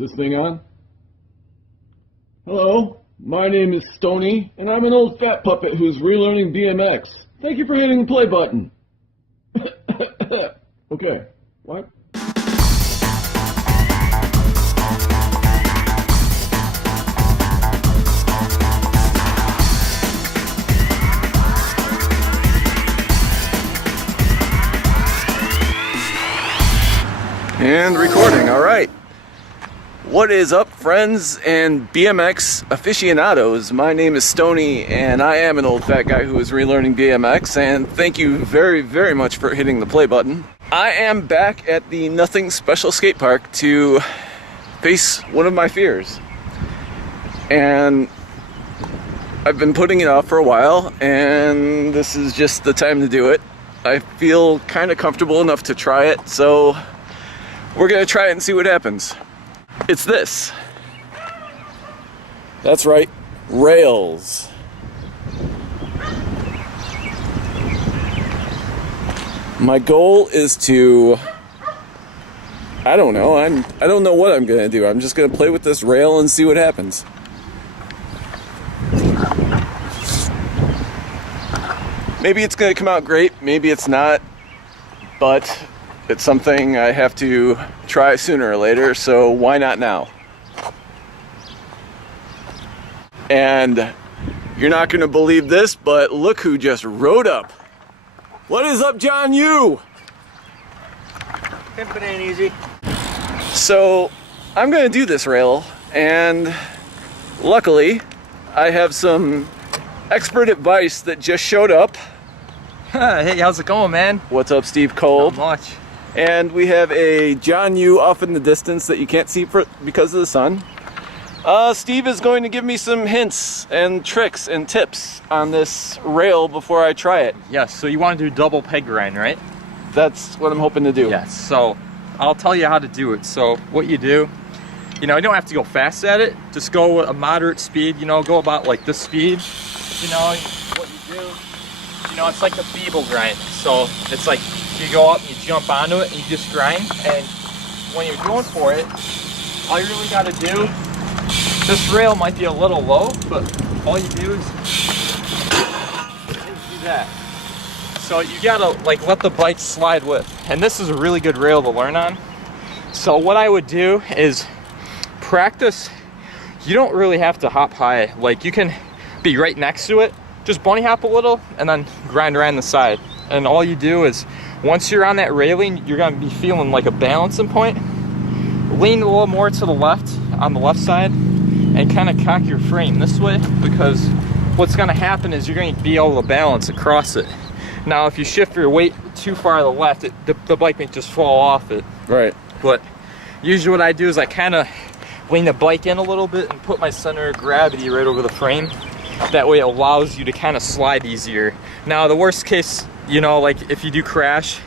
this thing on? Hello, my name is Stony, and I'm an old fat puppet who's relearning BMX. Thank you for hitting the play button. Okay, what? And recording, all right. What is up, friends and BMX aficionados? My name is Stony, and I am an old fat guy who is relearning BMX, and thank you very, very much for hitting the play button. I am back at the Nothing Special skate park to face one of my fears. And I've been putting it off for a while, and this is just the time to do it. I feel kind of comfortable enough to try it, so we're gonna try it and see what happens. It's this. That's right, rails. My goal is to, I don't know what I'm gonna do. I'm just gonna play with this rail and see what happens. Maybe it's gonna come out great, maybe it's not, but it's something I have to try sooner or later, so why not now? And you're not gonna believe this, but look who just rode up. What is up, John Yu? Pimpin' ain't easy. So I'm gonna do this rail, and luckily I have some expert advice that just showed up. Hey, how's it going, man? What's up, Steve Kolb? Not much. And we have a John Yu off in the distance that you can't see because of the sun. Steve is going to give me some hints and tricks and tips on this rail before I try it. Yes, so you want to do double peg grind, right? That's what I'm hoping to do. Yes, so I'll tell you how to do it. So what you do, you don't have to go fast at it. Just go at a moderate speed, go about like this speed. What you do, it's like a feeble grind. So it's like you go up, you jump onto it, and you just grind. And when you're going for it, all you really got to do, this rail might be a little low, but all you do is do that. So you gotta like let the bike slide with. And this is a really good rail to learn on. So what I would do is practice. You don't really have to hop high. Like you can be right next to it, just bunny hop a little and then grind around the side. And all you do is, once you're on that railing, you're gonna be feeling like a balancing point. Lean a little more to the left, on the left side, and kind of cock your frame this way, because what's gonna happen is you're gonna be able to balance across it. Now, if you shift your weight too far to the left, the bike may just fall off it. Right. But usually what I do is I kind of lean the bike in a little bit and put my center of gravity right over the frame. That way it allows you to kind of slide easier. Now, the worst case, like if you do crash,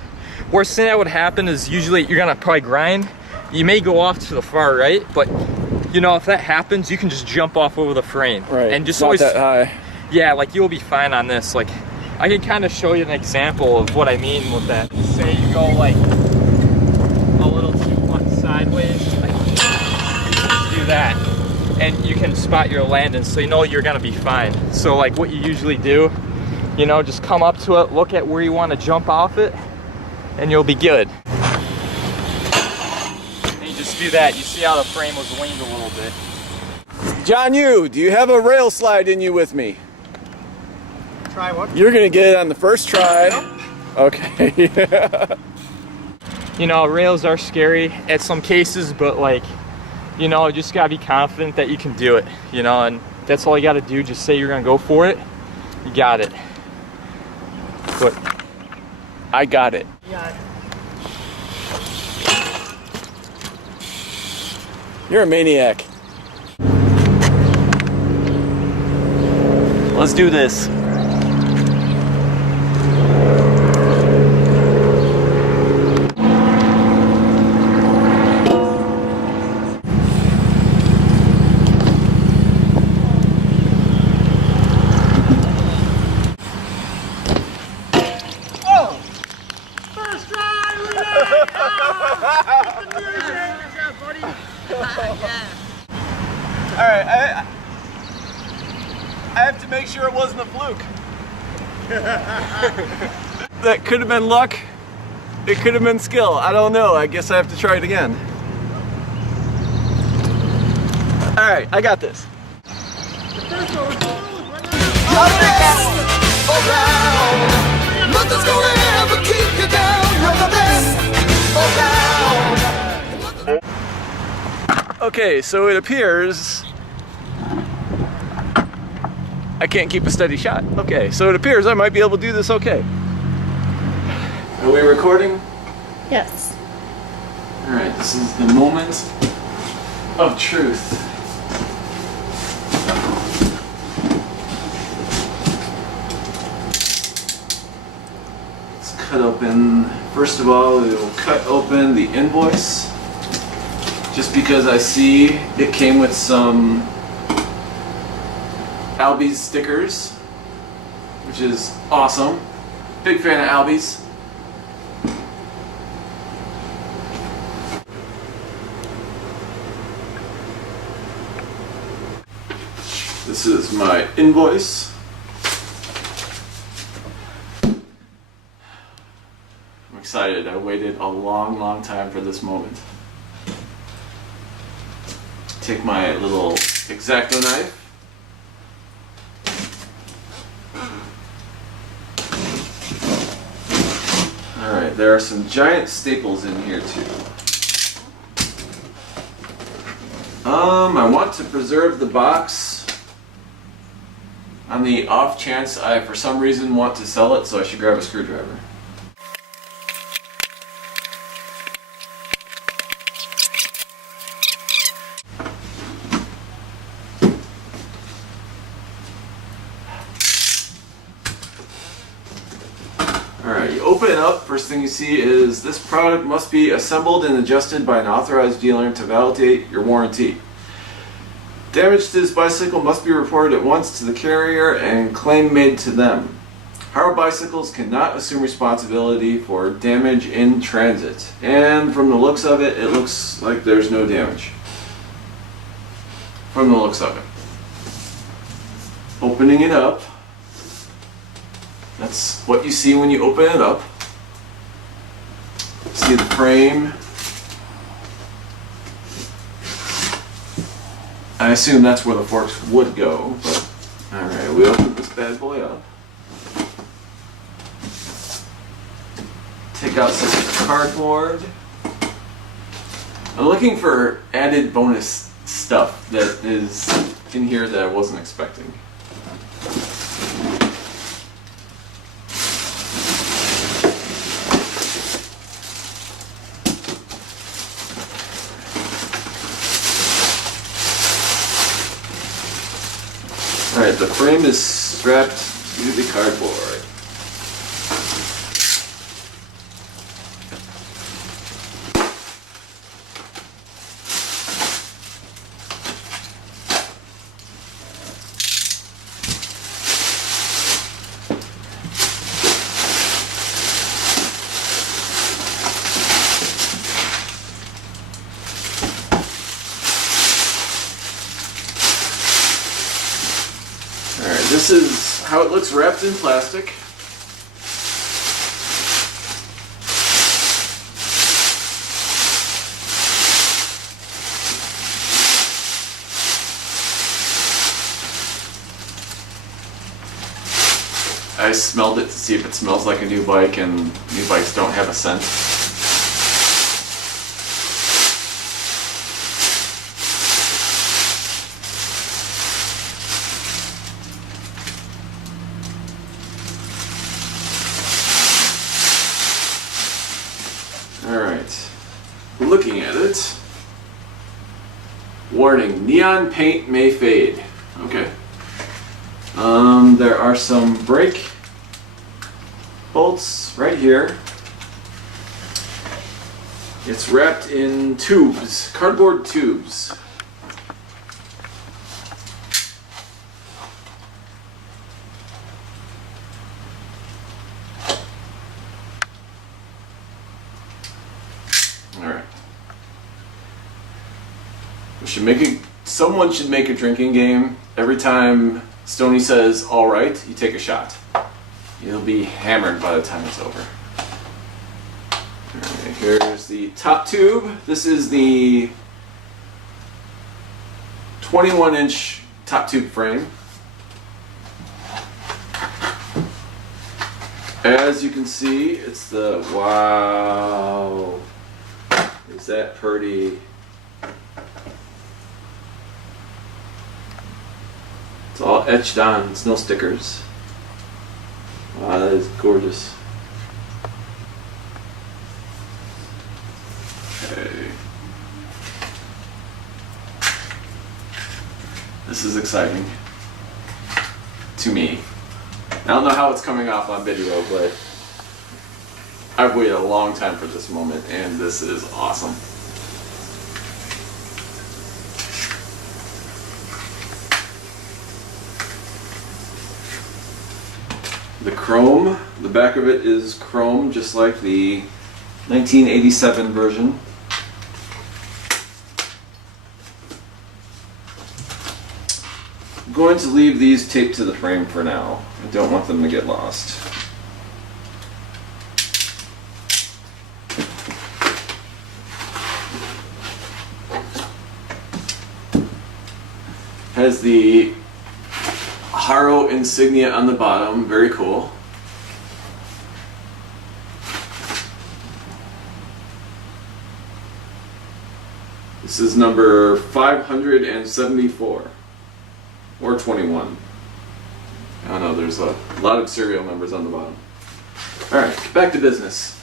worst thing that would happen is usually you're gonna probably grind. You may go off to the far right, but if that happens, you can just jump off over the frame. Right, and just not always, that high. Yeah, like you'll be fine on this. Like I can kind of show you an example of what I mean with that. Say you go like a little too much sideways, like just do that. And you can spot your landing, so you're gonna be fine. So like what you usually do, just come up to it, look at where you want to jump off it, and you'll be good. And you just do that. You see how the frame was leaned a little bit. John Yu, do you have a rail slide in you with me? Try what? You're gonna get it on the first try. Okay. Rails are scary at some cases, but like, just gotta be confident that you can do it, and that's all you gotta do. Just say you're gonna go for it. You got it. But I got it. yeah. You're a maniac. Let's do this. First try, we did it! Get the music! Good job, buddy. Yeah. Alright, I have to make sure it wasn't a fluke. That could have been luck. It could have been skill. I don't know. I guess I have to try it again. Alright, I got this. Okay, so it appears I can't keep a steady shot. Okay, so it appears I might be able to do this okay. Are we recording? Yes. Alright, this is the moment of truth. Let's cut open, first of all, we will cut open the invoice. Just because I see it came with some Albies stickers, which is awesome. Big fan of Albies. This is my invoice. I'm excited. I waited a long time for this moment. Take my little X-Acto knife. Alright, there are some giant staples in here too. I want to preserve the box on the off chance I, for some reason, want to sell it, so I should grab a screwdriver. Alright, you open it up, first thing you see is this product must be assembled and adjusted by an authorized dealer to validate your warranty. Damage to this bicycle must be reported at once to the carrier and claim made to them. HARO bicycles cannot assume responsibility for damage in transit. And from the looks of it, it looks like there's no damage. From the looks of it. Opening it up. That's what you see when you open it up. See the frame. I assume that's where the forks would go, but alright, we open this bad boy up. Take out some cardboard. I'm looking for added bonus stuff that is in here that I wasn't expecting. Alright, the frame is strapped to the cardboard. This is how it looks wrapped in plastic. I smelled it to see if it smells like a new bike, and new bikes don't have a scent. Alright, looking at it. Warning, neon paint may fade. Okay. There are some brake bolts right here. It's wrapped in tubes, cardboard tubes. Someone should make a drinking game. Every time Stoney says, all right, you take a shot. You'll be hammered by the time it's over. Alright, here's the top tube. This is the 21-inch top tube frame. As you can see, it's the, wow, is that pretty? It's all etched on, it's no stickers. Wow, that is gorgeous. Okay. This is exciting. To me. I don't know how it's coming off on video, but I've waited a long time for this moment, and this is awesome. The chrome, the back of it is chrome, just like the 1987 version. I'm going to leave these taped to the frame for now. I don't want them to get lost. Has the HARO insignia on the bottom, very cool. This is number 574 or 21. I don't know, there's a lot of serial numbers on the bottom. Alright, back to business.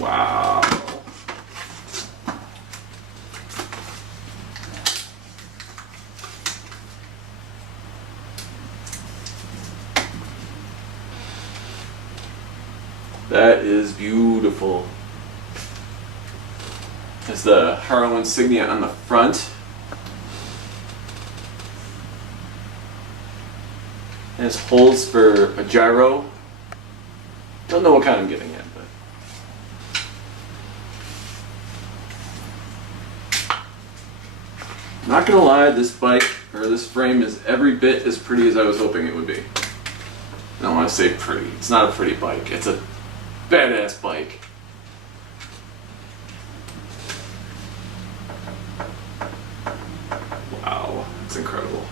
Wow. That is beautiful. There's the HARO insignia on the front. It has holes for a gyro. Don't know what kind I'm getting at, but not gonna lie, this bike, or this frame, is every bit as pretty as I was hoping it would be. I don't want to say pretty. It's not a pretty bike. It's a badass bike. Wow, it's incredible.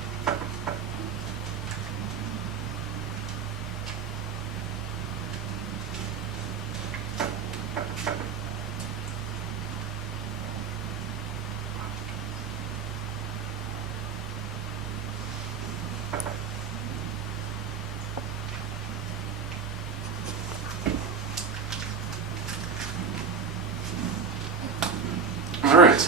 Alright,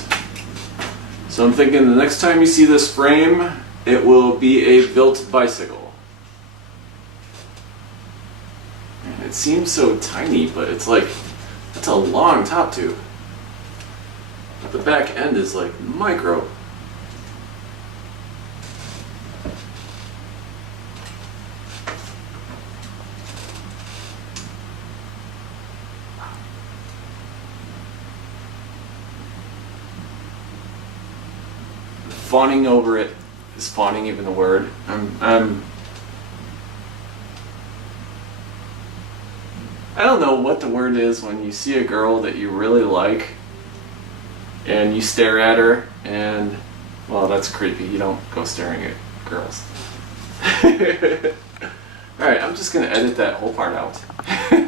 so I'm thinking the next time you see this frame, it will be a built bicycle. And it seems so tiny, but it's like, that's a long top tube. But the back end is like micro. Fawning over it. Is fawning even a word? I don't know what the word is when you see a girl that you really like and you stare at her and, well, that's creepy. You don't go staring at girls. Alright, I'm just gonna edit that whole part out. It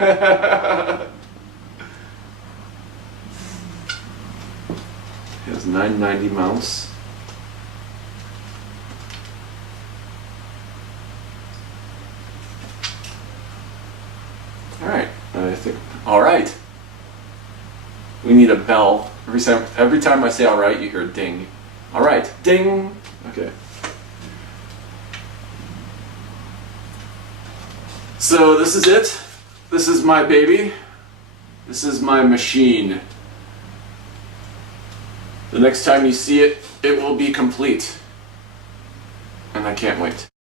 has 990 mounts. Alright, I think, alright. We need a bell. Every time I say alright, you hear a ding. Alright, ding! Okay. So this is it. This is my baby. This is my machine. The next time you see it, it will be complete. and I can't wait.